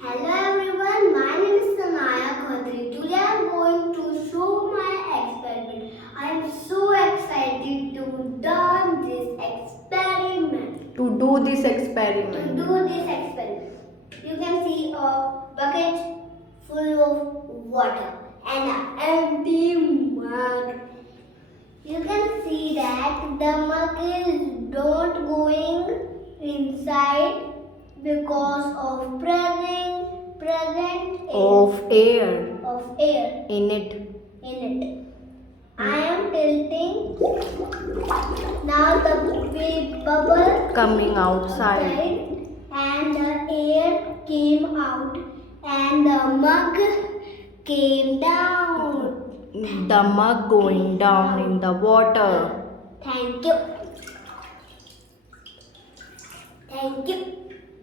Hello everyone, my name is Sanaya Khatri. Today I am going to show my experiment. I am so excited to do this experiment. To do this experiment. You can see a bucket full of water and an empty mug. You can see that the mug is not going inside because of present Air in in it. it. I am tilting. Now the big bubble Coming outside. and the air came out and the mug came down. The mug going down in the water. Thank you. Thank you.